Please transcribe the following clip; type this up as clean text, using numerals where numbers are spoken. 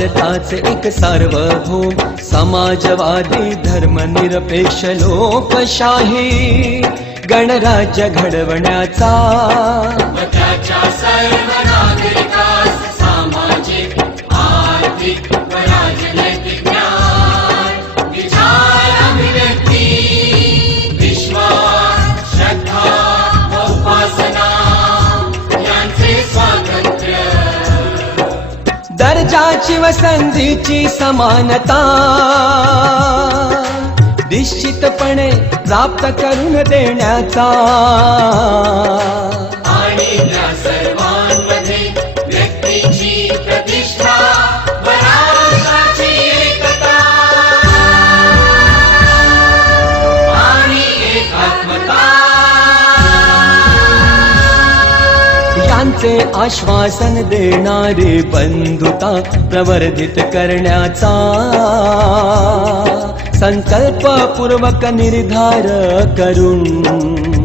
भारताचे एक सार्वभौम समाजवादी धर्मनिरपेक्ष लोकशाही गणराज्य घडवण्याचा त्याच्या सर्व नागरिकास सामाजिक आर्थिक व राजनैतिक न्याय विचार अभिव्यक्ती विश्वास श्रद्धा व उपासना यांचे स्वातंत्र्य दर्जाची व संधीची समानता निश्चितपणे प्राप्त करून देण्याचा आणि त्या सर्वांमध्ये व्यक्तीची प्रतिष्ठा व राष्ट्राची एकता आणि एकात्मता यांचे आश्वासन देणारी बंधुता प्रवर्धित करण्याचा संकल्पपूर्वक निर्धार करून